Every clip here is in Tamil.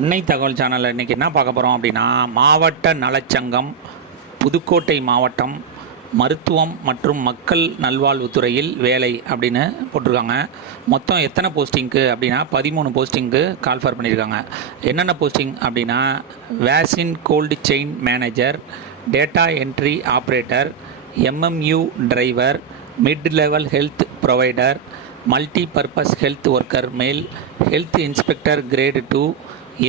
அன்னை தகவல் சேனலில் இன்றைக்கி என்ன பார்க்க போகிறோம் அப்படின்னா, மாவட்ட நலச்சங்கம் புதுக்கோட்டை மாவட்டம் மருத்துவம் மற்றும் மக்கள் நல்வாழ்வுத்துறையில் வேலை அப்படின்னு போட்டிருக்காங்க. மொத்தம் எத்தனை போஸ்டிங்க்கு அப்படின்னா 13 போஸ்டிங்க்கு கால்ஃபர் பண்ணியிருக்காங்க. என்னென்ன போஸ்டிங் அப்படின்னா, vaccine cold chain manager, data entry operator, MMU driver, mid level health provider, multi purpose health worker male, health inspector grade 2,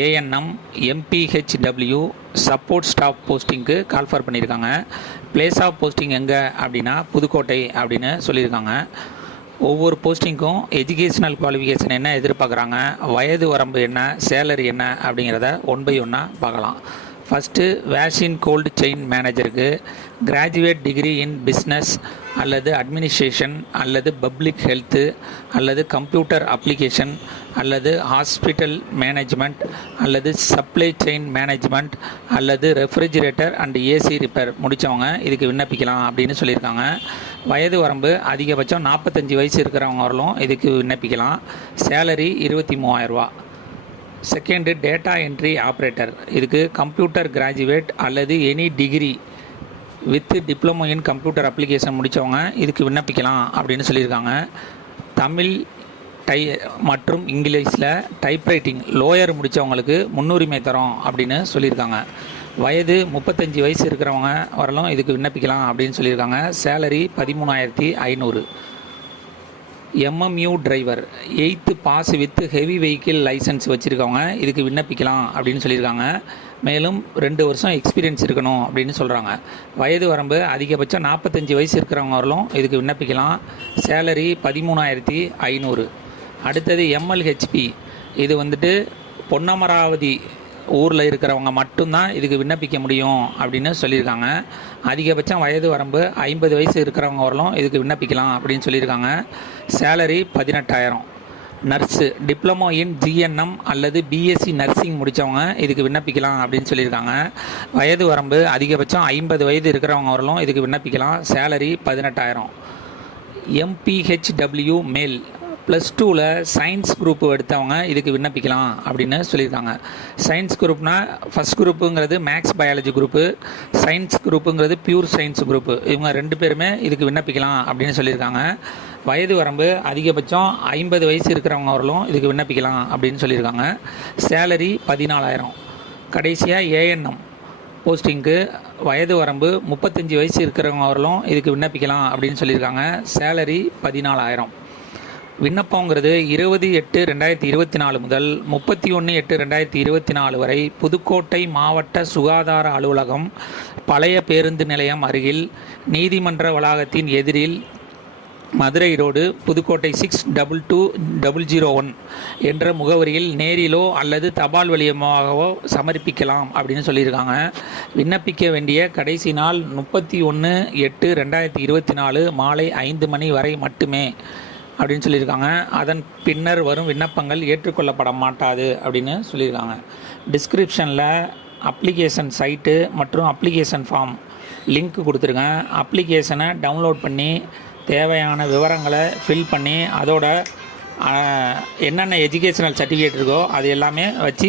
ANM, MPHW support staff போஸ்டிங்க்கு கால்ஃபர் பண்ணியிருக்காங்க. பிளேஸ் ஆஃப் போஸ்டிங் எங்கே அப்படின்னா புதுக்கோட்டை அப்படின்னு சொல்லியிருக்காங்க. ஒவ்வொரு போஸ்டிங்க்கும் எஜுகேஷ்னல் குவாலிஃபிகேஷன் என்ன எதிர்பார்க்குறாங்க, வயது வரம்பு என்ன, சேலரி என்ன அப்படிங்கிறத ஒன் பை ஒன்னாக பார்க்கலாம். ஃபஸ்ட்டு வேக்சின் கோல்டு செயின் மேனேஜருக்கு கிராஜுவேட் டிகிரி இன் பிஸ்னஸ் அல்லது அட்மினிஸ்ட்ரேஷன் அல்லது பப்ளிக் ஹெல்த்து அல்லது கம்ப்யூட்டர் அப்ளிகேஷன் அல்லது ஹாஸ்பிட்டல் மேனேஜ்மெண்ட் அல்லது சப்ளை செயின் மேனேஜ்மெண்ட் அல்லது ரெஃப்ரிஜிரேட்டர் அண்ட் ஏசி ரிப்பேர் முடித்தவங்க இதுக்கு விண்ணப்பிக்கலாம் அப்படின்னு சொல்லியிருக்காங்க. வயது வரம்பு அதிகபட்சம் 45 வயசு இருக்கிறவங்க வரலும் இதுக்கு விண்ணப்பிக்கலாம். சேலரி 23,000 ரூபா. செகண்டு டேட்டா என்ட்ரி ஆப்ரேட்டர், இதுக்கு கம்ப்யூட்டர் கிராஜுவேட் அல்லது any degree with diploma in computer application முடித்தவங்க இதுக்கு விண்ணப்பிக்கலாம் அப்படின்னு சொல்லியிருக்காங்க. தமிழ் மற்றும் இங்கிலீஷில் டைப்ரைட்டிங் லோயர் முடித்தவங்களுக்கு முன்னுரிமை தரோம் அப்படின்னு சொல்லியிருக்காங்க. வயது 35 வயசு இருக்கிறவங்க வரலும் இதுக்கு விண்ணப்பிக்கலாம் அப்படின்னு சொல்லியிருக்காங்க. Salary 13,500. MMU driver 8th pass with heavy vehicle licence வச்சுருக்கவங்க இதுக்கு விண்ணப்பிக்கலாம் அப்படின்னு சொல்லியிருக்காங்க. மேலும் 2 வருஷம் எக்ஸ்பீரியன்ஸ் இருக்கணும் அப்படின்னு சொல்கிறாங்க. வயது வரம்பு அதிகபட்சம் 45 வயசு இருக்கிறவங்க வரலும் இதுக்கு விண்ணப்பிக்கலாம். சேலரி 13,500. அடுத்தது எம்எல்ஹெச்பி, இது வந்துட்டு பொன்னமராவதி ஊரில் இருக்கிறவங்க மட்டும்தான் இதுக்கு விண்ணப்பிக்க முடியும் அப்படின்னு சொல்லியிருக்காங்க. அதிகபட்சம் வயது வரம்பு 50 வயசு இருக்கிறவங்க வரலும் இதுக்கு விண்ணப்பிக்கலாம் அப்படின்னு சொல்லியிருக்காங்க. Salary 18,000. Nurse diploma in GNM அல்லது பிஎஸ்சி நர்சிங் முடித்தவங்க இதுக்கு விண்ணப்பிக்கலாம் அப்படின்னு சொல்லியிருக்காங்க. வயது வரம்பு அதிகபட்சம் 50 வயது இருக்கிறவங்க வரலும் இதுக்கு விண்ணப்பிக்கலாம். சேலரி 18,000. எம்பிஹெச்டபிள்யூ மேல் +2ல் சயின்ஸ் குரூப்பு எடுத்தவங்க இதுக்கு விண்ணப்பிக்கலாம் அப்படின்னு சொல்லியிருக்காங்க. சயின்ஸ் குரூப்னால் ஃபஸ்ட் குரூப்புங்கிறது மேக்ஸ் பயாலஜி குரூப்பு, சயின்ஸ் குரூப்புங்கிறது பியூர் சயின்ஸ் குரூப்பு. இவங்க 2 பேருமே இதுக்கு விண்ணப்பிக்கலாம் அப்படின்னு சொல்லியிருக்காங்க. வயது வரம்பு அதிகபட்சம் 50 வயசு இருக்கிறவங்க வரலும் இதுக்கு விண்ணப்பிக்கலாம் அப்படின்னு சொல்லியிருக்காங்க. சேலரி 14,000. கடைசியாக ஏஎன்எம் போஸ்டிங்க்கு வயது வரம்பு 35 வயசு இருக்கிறவங்க வரலும் இதுக்கு விண்ணப்பிக்கலாம் அப்படின்னு சொல்லியிருக்காங்க. சேலரி 14,000. விண்ணப்பங்கிறது 20/8/2024 முதல் 31/8/2024 வரை புதுக்கோட்டை மாவட்ட சுகாதார அலுவலகம், பழைய பேருந்து நிலையம் அருகில், நீதிமன்ற வளாகத்தின் எதிரில், மதுரை ரோடு, புதுக்கோட்டை 622001 என்ற முகவரியில் நேரிலோ அல்லது தபால் வழியமாகவோ சமர்ப்பிக்கலாம் அப்படின்னு சொல்லியிருக்காங்க. விண்ணப்பிக்க வேண்டிய கடைசி நாள் 31/8/2024 மாலை 5 மணி வரை மட்டுமே அப்படின்னு சொல்லியிருக்காங்க. அதன் பின்னர் வரும் விண்ணப்பங்கள் ஏற்றுக்கொள்ளப்பட மாட்டாது அப்படின்னு சொல்லியிருக்காங்க. டிஸ்கிரிப்ஷனில் அப்ளிகேஷன் சைட்டு மற்றும் அப்ளிகேஷன் ஃபார்ம் லிங்க் கொடுத்துருக்கேன். அப்ளிகேஷனை டவுன்லோட் பண்ணி தேவையான விவரங்களை ஃபில் பண்ணி அதோட என்னென்ன எஜுகேஷனல் சர்டிஃபிகேட் இருக்கோ அது எல்லாமே வச்சு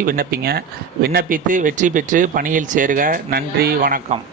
விண்ணப்பித்து வெற்றி பெற்று பணியில் சேருக. நன்றி, வணக்கம்.